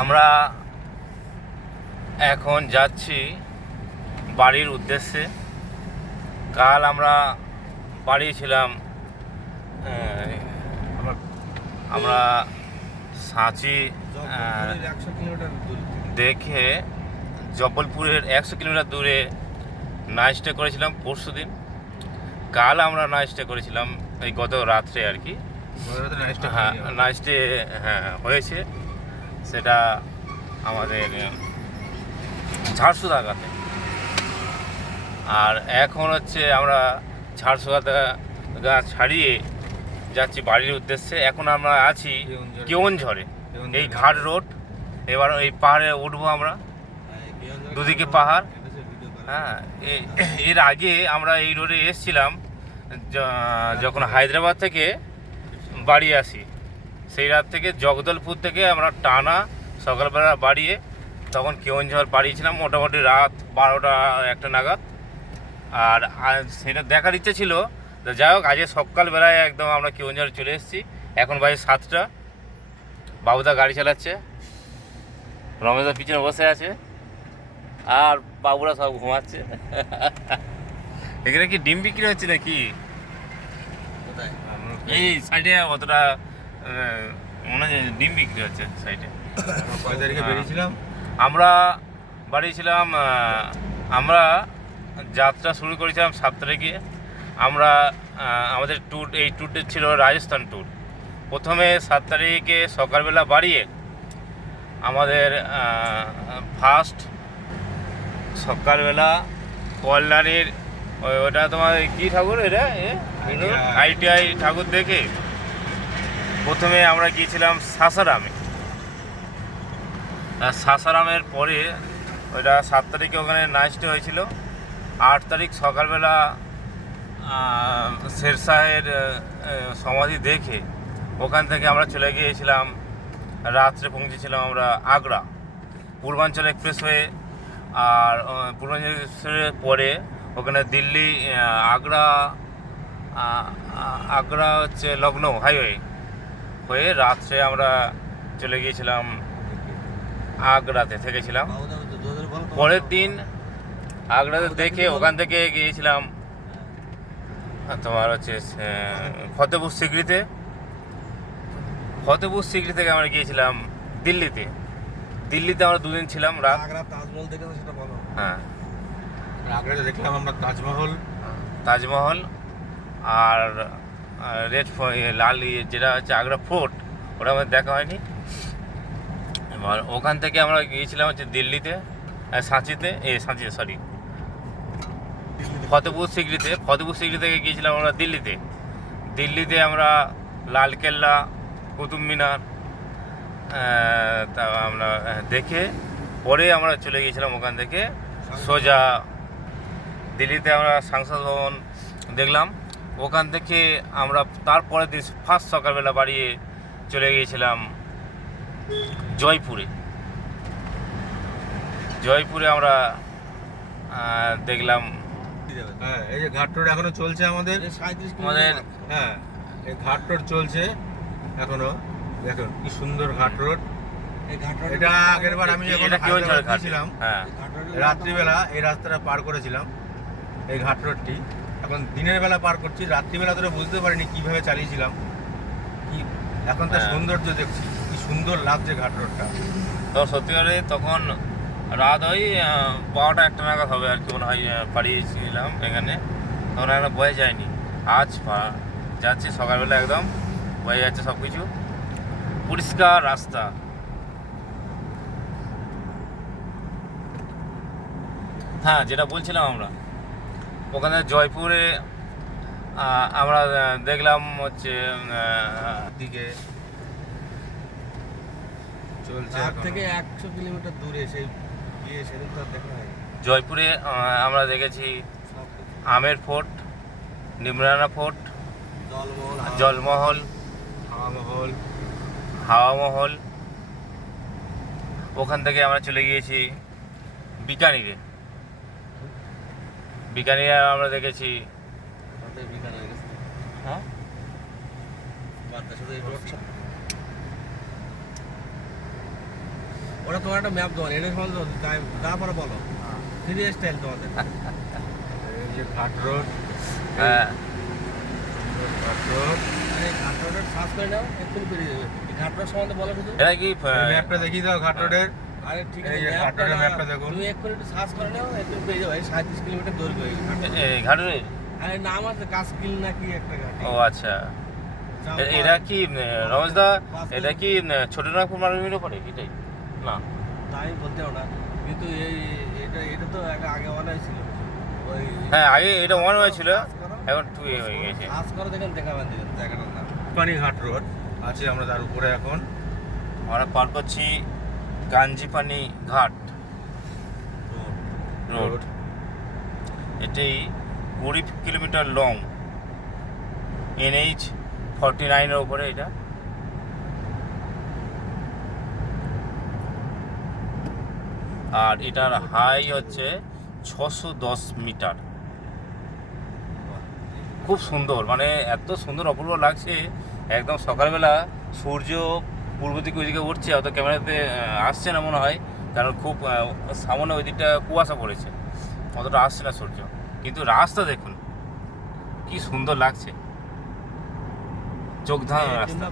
আমরা এখন যাচ্ছি বাড়ির উদ্দেশ্যে। কাল আমরা বাড়ি ছিলাম, আমরা সাঁচি দেখে জব্বলপুরের 100 কিলোমিটার দূরে নাইট স্টে করেছিলাম পরশু দিন। কাল আমরা নাইট স্টে করেছিলাম এই গত রাত্রে আর কি। হ্যাঁ, নাইট স্টে হয়েছে, সেটা আমাদের ঝাড়সুদাগাতে। আর এখন হচ্ছে আমরা ঝাড়সুদাগা ছাড়িয়ে যাচ্ছি বাড়ির উদ্দেশ্যে। এখন আমরা আছি কেওনঝড়ে, এই ঘাট রোড। এবার এই পাহাড়ে উঠবো আমরা, দুদিকে পাহাড়। হ্যাঁ, এর আগে আমরা এই রোডে এসেছিলাম যখন হায়দ্রাবাদ থেকে বাড়ি আসি। সেই রাত থেকে জগদলপুর থেকে আমরা টানা সকালবেলা বাড়িয়ে তখন কেওনঝড় বাড়িয়েছিলাম মোটামুটি রাত 12টা-1টা নাগাদ। আর সেটা দেখার ইচ্ছে ছিল, তো যাই হোক আজকে সকালবেলায় একদম আমরা কেওনঝড় চলে এসেছি। এখন বাজে 7টা। বাবুদা গাড়ি চালাচ্ছে, রমেশদা পিছনে বসে আছে, আর বাবুরা সব ঘুমাচ্ছে। এখানে কি ডিম বিক্রি হচ্ছে নাকি? এই সাইডে অতটা মনে হয় ডিম বিক্রি হচ্ছে সাইডে। কয় তারিখে বেরিয়েছিলাম? আমরা বাড়িয়েছিলাম, আমরা যাত্রা শুরু করেছিলাম 7 তারিখে। আমরা আমাদের এই ট্যুরটা ছিল রাজস্থান ট্যুর। প্রথমে 7 তারিখে সকালবেলা বাড়িয়ে আমাদের ফার্স্ট সকালবেলা কল্যাণীর ওটা তোমার কী ঠাকুর, এটা ITI ঠাকুর দেখে প্রথমে আমরা গিয়েছিলাম সাসারামে। সাসারামের পরে ওইটা 7 তারিখে ওখানে নাইট স্টে হয়েছিল। 8 তারিখ সকালবেলা শেরশাহের সমাধি দেখে ওখান থেকে আমরা চলে গিয়েছিলাম, রাত্রে পৌঁছেছিলাম আমরা আগ্রা পূর্বাঞ্চল এক্সপ্রেস হয়ে। আর পূর্বাঞ্চল এক্সপ্রেসের পরে ওখানে দিল্লি, আগ্রা হচ্ছে লখনৌ হাইওয়ে হয়ে রাত্রে আমরা চলে গিয়েছিলাম আগ্রাতে, থেকেছিলাম। পরের দিন আগ্রাতে দেখে ওখান থেকে গিয়েছিলাম তোমার হচ্ছে ফতেপুর সিকরিতে। ফতেপুর সিকরি থেকে আমরা গিয়েছিলাম দিল্লিতে। দিল্লিতে আমরা 2 দিন ছিলাম রাত। তাজমহল দেখে সেটা বলো। হ্যাঁ, আগ্রাতে দেখলাম আমরা তাজমহল আর রেড লাল যেটা হচ্ছে আগ্রা ফোর্ট, ওটা আমাদের দেখা হয়নি। এবার ওখান থেকে আমরা গিয়েছিলাম হচ্ছে দিল্লিতে, ফতেপুর সিকরি থেকে গিয়েছিলাম আমরা দিল্লিতে আমরা লালকেল্লা, কুতুব মিনার তা আমরা দেখে পরে আমরা চলে গিয়েছিলাম ওখান থেকে সোজা দিল্লিতে। আমরা সংসদ ভবন দেখলাম। ওখান থেকে আমরা তারপরের দিন ফার্স্ট সকালবেলা বাড়িয়ে চলে গিয়েছিলাম জয়পুরে আমরা দেখলাম। হ্যাঁ, এই যে ঘাট রোড এখনো চলছে আমাদের। হ্যাঁ, এই ঘাট রোড চলছে এখনো। দেখুন কি সুন্দর ঘাট রোড। এটা আগের বার আমি যখন ছিলাম রাত্রিবেলা এই রাস্তাটা পার করেছিলাম, এই ঘাট রোডটি। এখন দিনের বেলা পার করছি, রাত্রিবেলা ধরে বুঝতে পারিনি কিভাবে চালিয়েছিলাম। কি এখন তো সৌন্দর্য দেখছি, কি সুন্দর লাগছে ঘাট রোডটা। তো সত্যিকারে তখন রাত ওই 12টা-1টা নাগাদ হবে আর কি মনে হয় পাড়িয়েছিলাম এখানে। তখন একটা বোঝা যায়নি। আজ যাচ্ছি সকালবেলা, একদম বোঝা যাচ্ছে সব কিছু, পরিষ্কার রাস্তা। হ্যাঁ, যেটা বলছিলাম আমরা ওখানে জয়পুরে আমরা দেখলাম হচ্ছে দিকে চলছে থেকে 100 কিলোমিটার দূরে সেই গিয়ে সেদিন তো দেখা হয়। জয়পুরে আমরা দেখেছি আমের ফোর্ট, নিমরানা ফোর্ট, জলমহল, হাওয়া মহল। ওখান থেকে আমরা চলে গিয়েছি বিকানিরে আমরা দেখেছি। হ্যাঁ, ওরা তোমার একটা ম্যাপ দেওয়া এটা সম্বন্ধে যা পরে বলো ফ্রি স্টাইল তোমাদের এই যে ঘাট রোড হ্যাঁ ঘাট রোড আরে ঘাট রোডের সার্চ করে নাও একটু বেরিয়ে যাবে ঘাট রোড সম্বন্ধে বলো শুধু এটা কি ম্যাপটা দেখিয়ে দাও ঘাট রোডের আরে ঠিক আছে ঘাট রোডের ম্যাপটা দেখো তুমি একটু সার্চ করে নাও একটু বেরিয়ে যাবে 37 কিলোমিটার দৈর্ঘ্য এই ঘাটের আরে নাম আছে কাশকিল নাকি একটা ঘাট ও আচ্ছা এটা কি রমেশদা এটা কি ছোটনাগপুর মালভূমির উপরে এটাই না তাই বলতে না কিন্তু এটা তো আগে অনেক ছিল ওই হ্যাঁ আগে এটা ওয়ান হয়েছিল এখন টু হয়ে গেছে আজ করে দেখেন দেখাবেন জায়গাটার নাম পানিঘাট রোড আছে আমরা তার উপরে এখন আমরা পার করছি কাঞ্জিপানি ঘাট রোড এটি 20 কিলোমিটার লং NH 49 এর উপরে এটা আর এটার হাই হচ্ছে 610 মিটার খুব সুন্দর মানে এত সুন্দর অপূর্ব লাগছে একদম সকালবেলা সূর্য পূর্ব দিকে ওইদিকে উঠছে অত ক্যামেরাতে আসছে না মনে হয় কারণ খুব সামনে ওই দিকটা কুয়াশা পড়েছে অতটা আসছে না সূর্য কিন্তু রাস্তা দেখুন কি সুন্দর লাগছে চোখ ধাঁধানো রাস্তা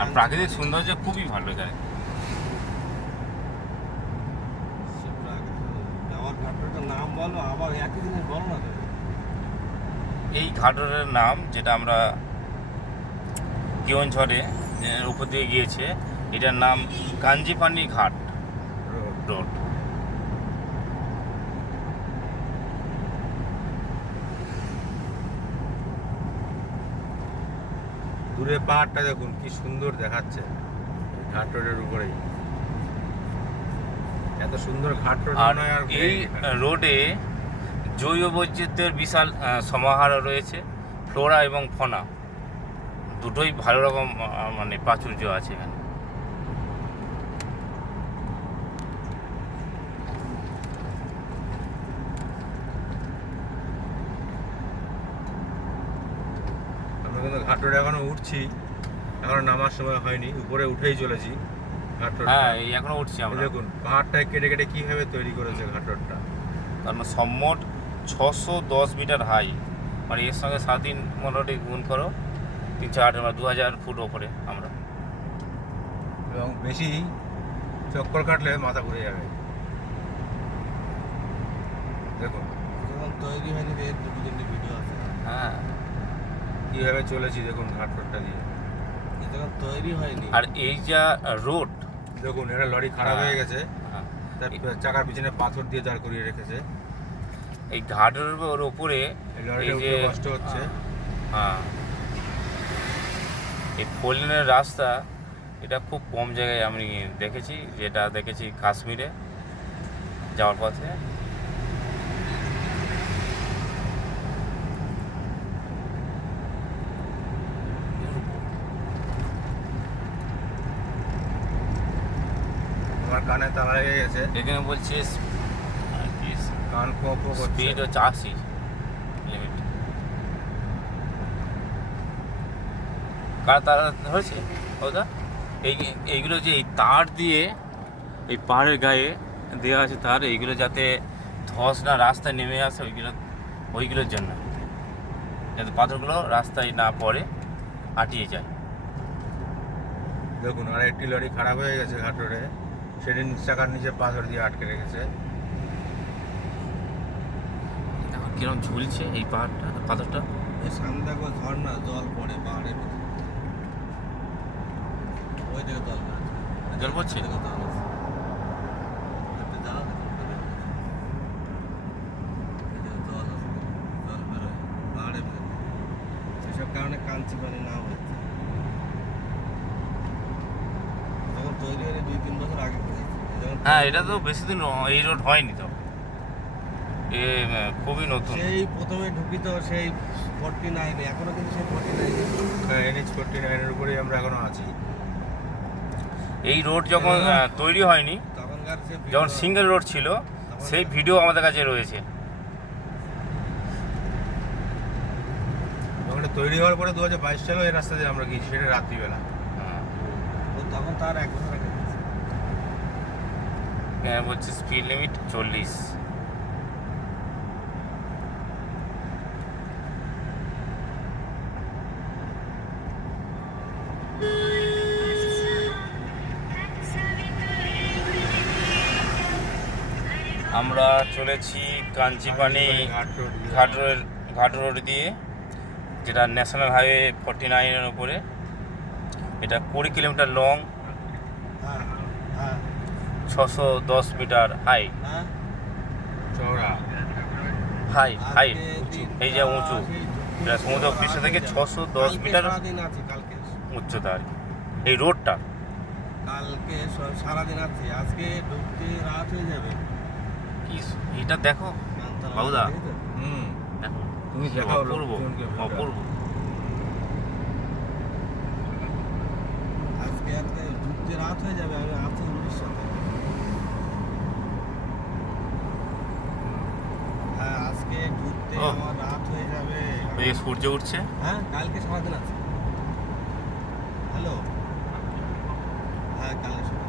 আর প্রাকৃতিক সৌন্দর্য খুবই ভালো এখানে নাম বলো আবার একই জিনিস বলো না এই ঘাটের নাম যেটা আমরা কেওনঝড়ে উপর দিয়ে গিয়েছে এটার নাম কাঞ্জিপানি ঘাট রোড দূরে পাহাড়টা দেখুন কি সুন্দর দেখাচ্ছে ঘাট রোডের উপরেই এত সুন্দর ঘাট রোড আর এই রোডে জৈব বৈচিত্র্যের বিশাল সমাহার রয়েছে ফ্লোরা এবং ফনা দুটোই ভালো রকম মানে প্রাচুর্য আছে এখানে আমরা কিন্তু ঘাট রোডে এখনো উঠছি এখনো নামার সময় হয়নি উপরে উঠেই চলেছি ঘাট রোড হ্যাঁ এই এখনো উঠছি আমরা দেখুন পাহাড়টা কেটে কেটে কিভাবে তৈরি করেছে ঘাট রোডটা তার মানে সম্মোট 610 মিটার হাই মানে এর সঙ্গে 7 দিন মোটামুটি গুণ করো 3-4 মানে 2000 ফুট ওপরে আমরা এবং বেশি চক্কর কাটলে মাথা ঘুরে যাবে দেখুন তৈরি হয়নি দুটো তিনটে ভিডিও আছে হ্যাঁ কীভাবে চলেছি দেখুন ঘাট রোডটা দিয়ে তৈরি হয়নি আর এই যা রোড দেখুন এটা লরি খারাপ হয়ে গেছে হ্যাঁ তার চাকার পিছনে পাথর দিয়ে দাঁড় করিয়ে রেখেছে এই ঘাটের উপরে লরিটা উঠতে কষ্ট হচ্ছে হ্যাঁ এই ফোর লেনের রাস্তা এটা খুব কম জায়গায় আমি দেখেছি যেটা দেখেছি কাশ্মীরে যাওয়ার পথে আমার কানে তালা লেগে গেছে এখানে বলছে কান কোঁপো স্পিড হচ্ছে 80 লিমিট কার তারা ধরেছে ওটা এইগুলো যে এই তার দিয়ে এই পাহাড়ের গায়ে দেওয়া আছে তার এইগুলো যাতে ধস না রাস্তায় নেমে আসে ওইগুলোর জন্য যাতে পাথরগুলো রাস্তায় না পড়ে আটিয়ে যায় দেখুন আর একটি লরি খারাপ হয়ে গেছে ঘাট রোডে সেদিন চাকার নিচে পাথর দিয়ে আটকে রেখেছে কিরকম ঝুলছে এই পাথরটা সামনে দেখো ঝর্ণা জল পড়ে পাহাড়ের ওই দিকে জল পড়ছে এসব কারণে কাঞ্চিপানি নাম হচ্ছে যখন তৈরি হয়ে 2-3 বছর আগে হ্যাঁ এটা তো বেশি দিন এই রোড হয়নি তো এ খুবই নতুন সেই প্রথমে ঢুকি তো সেই 49 এখনো কিন্তু সেই 49 হ্যাঁ NH 49 এর উপরেই আমরা এখনো আছি এই রোড যখন তৈরি হয়নি যখন সিঙ্গেল রোড ছিল সেই ভিডিও আমাদের কাছে রয়েছে ওখানে তৈরি হওয়ার পরে 2022 সালে এই রাস্তা দিয়ে আমরা গিয়েছি সেটা রাত্রিবেলা তখন তার 1 বছর আগে এখানে বলছে স্পিড লিমিট 40। আমরা চলেছি কাঞ্চিপানি ঘাট রোড দিয়ে, যেটা ন্যাশনাল হাইওয়ে 49-এর ওপরে। এটা 20 কিলোমিটার লং, 610 মিটার হাই। চওড়া হাইট এই যে উঁচু, এটা সমুদ্র পৃষ্ঠ থেকে 610 মিটার উচ্চতা আর কি এই রোডটা। কালকে সারাদিন আছে, আজকে ঢুকতে রাত হয়ে যাবে। কি এটা দেখো বাবুদা, দেখো তুমি দেখাও অপূর্ব অপূর্ব। আজকে ঢুকতে রাত হয়ে যাবে, আমি আছি উড়িষ্যাতে। হ্যাঁ, আজকে ঢুকতে আমার রাত হয়ে যাবে। ওই যে সূর্য উঠছে। হ্যাঁ, কালকে সারাদিন আছে। হ্যালো, হ্যাঁ কালকে সারাদিন।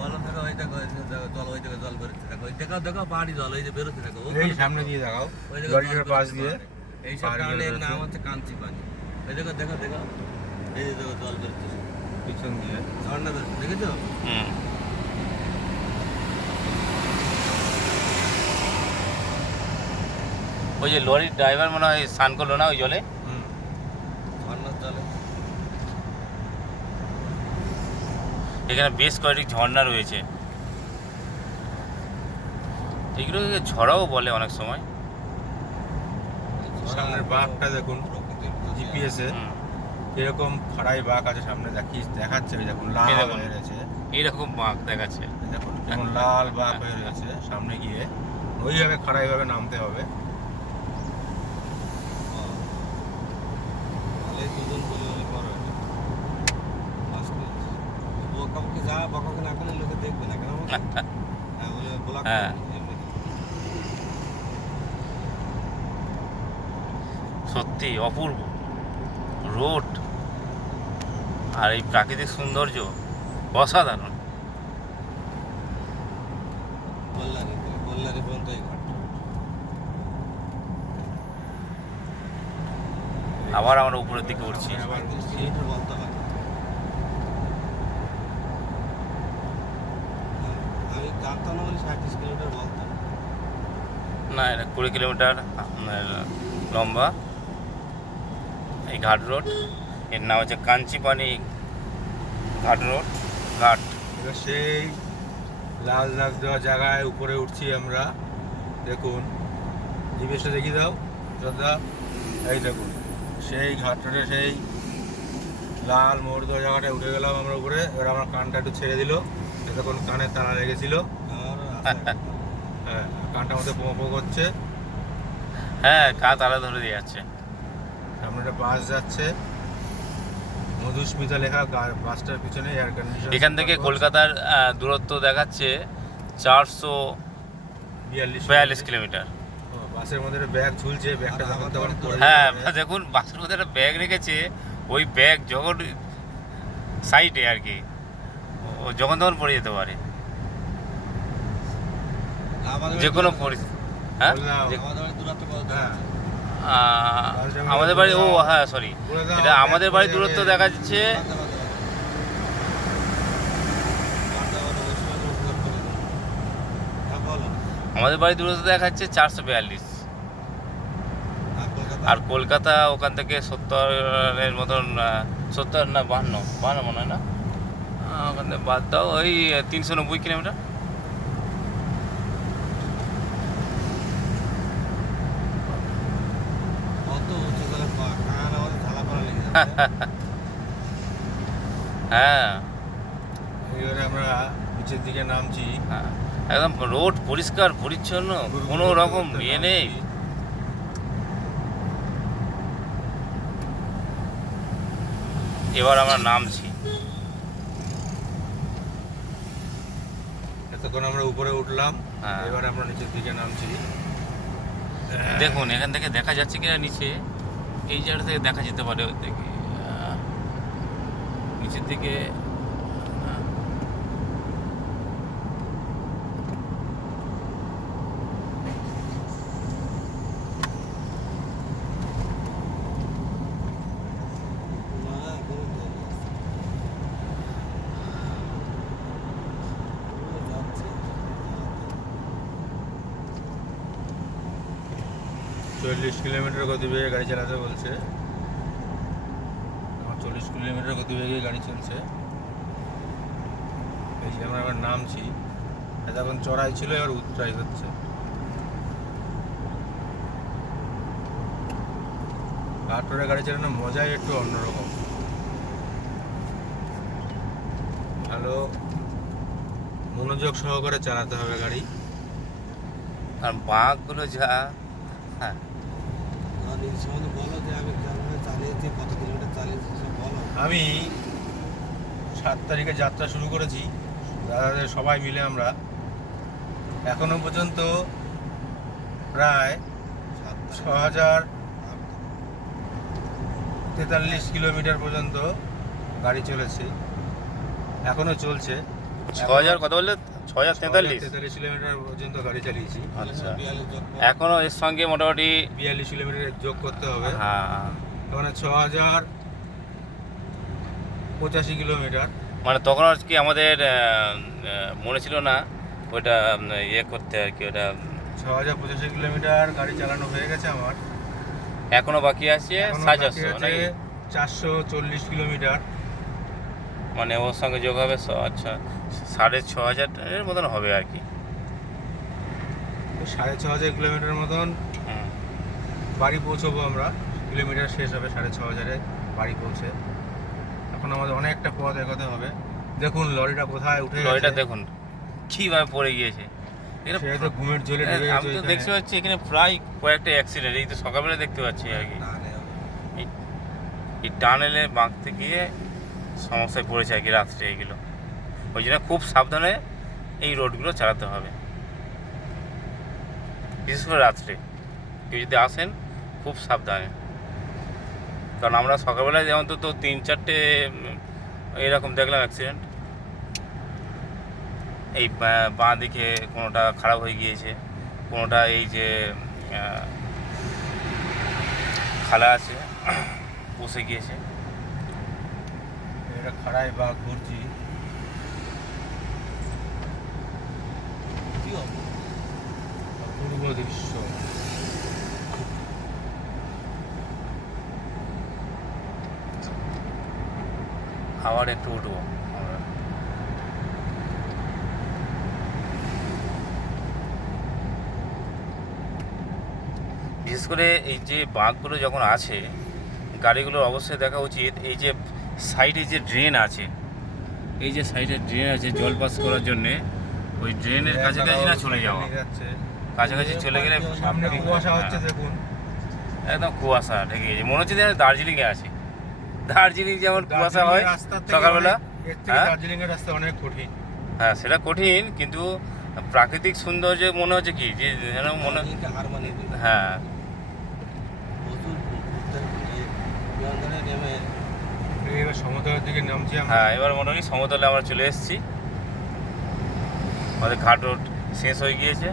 বলো থাকো, ওই দেখো জল, ওই দেখো জল বেরোচ্ছে, দেখো ওই দেখো দেখো পাহাড়ি জল, ওই যে বেরোচ্ছে দেখো। এই সামনে দিয়ে দেখাও, ওই দেখো গাড়ির পাশ দিয়ে। এই সব কারণে এর নাম হচ্ছে কাঞ্চিপানি। ওই দেখো দেখো দেখো, এই যে দেখো জল বেরোচ্ছে পিছন দিয়ে ঝর্ণা বেরোচ্ছে, দেখেছো? ওই যে লরির ড্রাইভার মনে হয় স্নান করলো না ওই জলে। ঝর্ণার জলে। এখানে বেশ কয়েকটি ঝর্ণা রয়েছে, এগুলোকে ঝড়াও বলে অনেক সময়। সামনের বাঘটা দেখুন, জিপিএসে এরকম খাড়াই বাঘ আছে সামনে, দেখাচ্ছে ওই দেখুন লাল হয়ে রয়েছে। এইরকম বাঘ দেখাচ্ছে, দেখুন যেমন লাল বাঘ হয়ে রয়েছে। সামনে গিয়ে ওইভাবে খাড়াইভাবে নামতে হবে। দুজন বলে বলে করো বকাবকি, যা বকাবকি না করলে লোকে দেখবে না কেন? হ্যাঁ বলে ব্লক। হ্যাঁ সত্যি অপূর্ব রোড আর এই প্রাকৃতিক সৌন্দর্য অসাধারণ। বল্লারি পর্যন্ত এই ঘাট। আবার আমরা উপরের দিকে উঠছি। আবার সিলেটের বলতে হয়। আমি জানতাম না বলে 37 কিলোমিটার বলতাম। না, এটা 20 কিলোমিটার লম্বা এই ঘাট রোড। এর নাম হচ্ছে কাঞ্চিপানি ঘাট রোড। ঘাট এবার সেই লাল দাগ দেওয়া জায়গায় উপরে উঠছি আমরা। দেখুন জিনিসটা দেখিয়ে দাও শ্রদ্ধা, এই দেখুন সেই ঘাটটা, সেই লাল মোড় দেওয়া জায়গাটায় উঠে গেলাম আমরা উপরে। এবার আমার কানটা একটু ছেড়ে দিল, এতক্ষণ কানে তালা লেগেছিল। হ্যাঁ, কানটা আমাদের পো করছে। হ্যাঁ, কা তারা ধরে দিয়ে যাচ্ছে। সামনে একটা বাস যাচ্ছে, মধুস্মিতা লেখা, বাসটার পিছনে এয়ার কন্ডিশন। এখান থেকে কলকাতার দূরত্ব দেখাচ্ছে 442 কিলোমিটার। বাসের মধ্যে ব্যাগ ঝুলছে, ব্যাগটা যখন তখন পড়ে হ্যাঁ যাবে। দেখুন বাসের মধ্যে একটা ব্যাগ রেখেছে, ওই ব্যাগ যখন সাইডে আর কি, ও যখন তখন পড়ে যেতে পারে যে কোনো পরিস্থিতি। হ্যাঁ আমাদের বাড়ি, ও হ্যাঁ সরি, এটা আমাদের বাড়ির দূরত্ব দেখা যাচ্ছে আমাদের বাড়ির দূরত্ব দেখা যাচ্ছে 442। আর কলকাতা ওখান থেকে 70-এর মতন, 70 না 52 মনে হয় না, ওখান থেকে বাদ দাও, ওই 390 কিলোমিটার। হ্যাঁ, এইবারে আমরা নিচের দিকে নামছি। হ্যাঁ, একদম রোড পরিষ্কার পরিচ্ছন্ন, কোনো রকম ইয়ে নেই। এবার আমরা নামছি। এতক্ষণ আমরা উপরে উঠলাম, হ্যাঁ। এবার আমরা নিচের দিকে নামছি। দেখুন এখান থেকে দেখা যাচ্ছে কিনা নিচে, এই জায়গা থেকে দেখা যেতে পারে দেখি নিচের দিকে। চল্লিশ কিলোমিটার গতিবেগে গাড়ি চালাতে বলছে। আমার 40 কিলোমিটার গতিবেগে গাড়ি চলছে। এই যে আমরা এবার নামছি, এখন চড়াই ছিল, এবার উতরাই হচ্ছে। ঘাটরে গাড়ি চালানোর মজাই একটু অন্যরকম। ভালো মনোযোগ সহকারে চালাতে হবে গাড়ি। আর বাঁকগুলো যা, হ্যাঁ আমি 7 তারিখে যাত্রা শুরু করেছি দাদাদের সবাই মিলে। আমরা এখনো পর্যন্ত প্রায় 6043 কিলোমিটার পর্যন্ত গাড়ি চলেছে, এখনো চলছে। 6000 কত বললে? 6043 কিলোমিটার পর্যন্ত গাড়ি চালিয়েছি। আচ্ছা, এখনো এর সঙ্গে মোটামুটি 42 কিলোমিটার যোগ করতে হবে। হ্যাঁ, মানে 6085 কিলোমিটার। মানে তখন আর কি আমাদের মনে ছিল না ওইটা ইয়ে করতে আর কি, ওটা 6085 কিলোমিটার গাড়ি চালানো হয়ে গেছে আমার। এখনো বাকি আছে এখনো 450 বাকি আছে 440 কিলোমিটার। মানে ওর সঙ্গে যোগ হবে আচ্ছা 6500 মতন হবে আর কি। 6500 কিলোমিটার মতন হুম। বাড়ি পৌঁছবো আমরা। কিলোমিটার শেষ হবে 6500-এ বাড়ি পৌঁছে। এখন আমাদের অনেকটা পথ এগোতে হবে। দেখুন লরিটা কোথায় উঠে লরিটা গেছে। দেখুন কীভাবে পড়ে গিয়েছে। এটা সে তো ঘুমের জলে ডুবে গেছে আমি তো ওইখানে। দেখতে পাচ্ছি এখানে প্রায় কয়েকটা অ্যাক্সিডেন্ট, এই তো সকালবেলা দেখতে পাচ্ছি আর কি। এই টানেলে বাঁকতে গিয়ে সমস্যায় পড়েছে আর কি রাত্রে এইগুলো। ওই জন্য খুব সাবধানে এই রোডগুলো চালাতে হবে, বিশেষ করে রাত্রে কেউ যদি আসেন খুব সাবধানে। কারণ আমরা সকালবেলায় যেমন তো 3-4টে এরকম দেখলাম অ্যাক্সিডেন্ট। এই বাঁ দিকে কোনোটা খারাপ হয়ে গিয়েছে, কোনোটা এই যে খালা আছে বসে গিয়েছে। এটা খাড়াই বা ঘুরছি। অপূর্ব দৃশ্য। আবার একটু উঠবো আমরা। বিশেষ করে এই যে বাঁকগুলো যখন আছে গাড়িগুলোর অবশ্যই দেখা উচিত এই যে সাইডে যে ড্রেন আছে, এই যে সাইডে ড্রেন আছে জল পাস করার জন্যে, ওই ড্রেনের কাছাকাছি না চলে যাওয়া। কাছাকাছি চলে গেলে সামনে কুয়াশা হচ্ছে দেখুন। একদম কুয়াশা ঢেকে গেছে, মনে হচ্ছে যেন দার্জিলিংয়ে আছে। দার্জিলিং যেমন কুয়াশা হয় সকালবেলা, হ্যাঁ দার্জিলিং এর রাস্তা অনেক কঠিন। হ্যাঁ সেটা কঠিন, কিন্তু প্রাকৃতিক সৌন্দর্য মনে হচ্ছে কি যে যেন মনে, হ্যাঁ এবার সমুদ্রের দিকে নামছি আমরা। হ্যাঁ এবার মোটামুটি সমতলে আমরা চলে এসেছি। আমাদের ঘাট রোড শেষ হয়ে গিয়েছে।